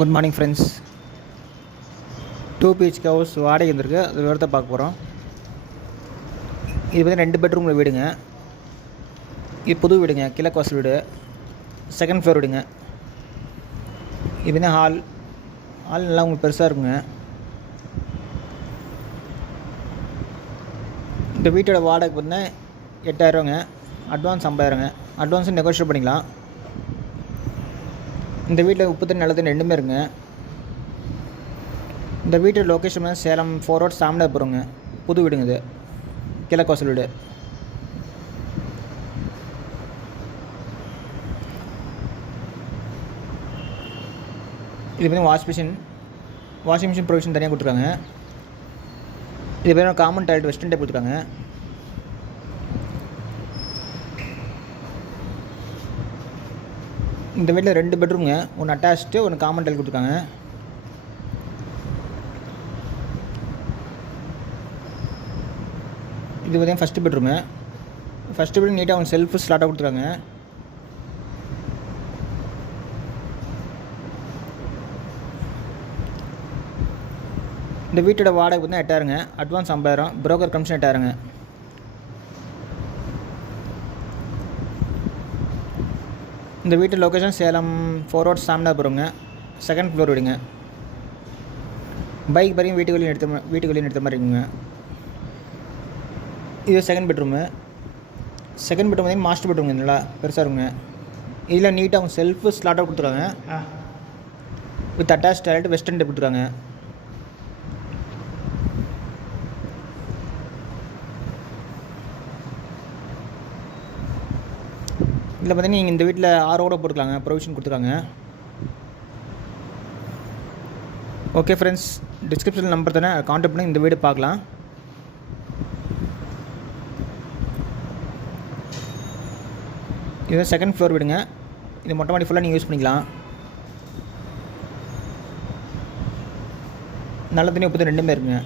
Good morning friends. 2 BHK house வாடகை வந்திருக்கு. அது விவரத்தை பார்க்க போகிறோம். இது வந்து 2 பெட்ரூமில் வீடுங்க. இது புது வீடுங்க, கிழக்கு வாசல் வீடு, செகண்ட் ஃப்ளோர் வீடுங்க. இது வந்து ஹால் நல்லா உங்களுக்கு பெருசாக இருக்குங்க. இந்த வீட்டோட வாடகை பார்த்தீங்கன்னா 8,000ங்க. அட்வான்ஸ் 50,000ங்க. அட்வான்ஸும் நெகோஷியேட் பண்ணிக்கலாம். இந்த வீட்டில் உப்பு தண்ணி நல்ல தண்ணி ரெண்டுமே இருக்குங்க. இந்த வீட்டு லொக்கேஷன் வந்து சேலம் 4 ரோட் சாமினாபுரங்க. புது வீடுங்க. இது கிழக்கு வாசல் வீடு. இது வந்து வாஷிங் மிஷின் ப்ரொவிஷன் தனியாக கொடுத்துருக்காங்க. இது பேர் காமன் டாய்லெட் வெஸ்டர்ன் டைப் கொடுத்துருக்காங்க. இந்த வீட்டில் 2 பெட்ரூம்ங்க, ஒன்று அட்டாச்டு, ஒன்று காமன் டைல் கொடுத்துருக்காங்க. இது பார்த்தீங்கன்னா ஃபஸ்ட்டு பெட்ரூமு. ஃபஸ்ட்டு பெட்ரூம் நீட்டாக அவங்க செல்ஃபு ஸ்லாட்டாக கொடுத்துருக்காங்க. இந்த வீட்டோட வாடகை பார்த்தீங்கன்னா 8,000ங்க. அட்வான்ஸ் 50,000, புரோக்கர் கமிஷன் 8,000ங்க. இந்த வீட்டு லொக்கேஷன் சேலம் 4 ரோட் சாமினாபுரங்க. செகண்ட் ஃப்ளோர் வீடுங்க. பைக் வரையும் வீட்டுக்கு வெளியே எடுத்த மாதிரி இருக்குங்க. இது செகண்ட் பெட்ரூம் பார்த்தீங்கன்னா மாஸ்டர் பெட்ரூம் நல்லா பெருசாக இருக்குங்க. இதில் நீட்டாக அவங்க செல்ஃபு ஸ்லாட்டாக கொடுத்துருக்காங்க. With attach toilet western type கொடுத்துருக்காங்க. இதில் பார்த்தீங்கன்னா நீங்கள் இந்த வீட்டில் ஆரோட போட்டுக்கலாங்க, ப்ரொவிஷன் கொடுத்துருக்காங்க. ஓகே ஃப்ரெண்ட்ஸ், டிஸ்கிரிப்ஷனில் நம்பர் தானே, கான்டாக்ட் பண்ணி இந்த வீடு பார்க்கலாம். இது செகண்ட் ஃப்ளோர் வீடுங்க. இது மொட்டை மாடி ஃபுல்லாக நீங்கள் யூஸ் பண்ணிக்கலாம். நல்ல தண்ணி உப்பு தண்ணி ரெண்டுமே இருக்குங்க.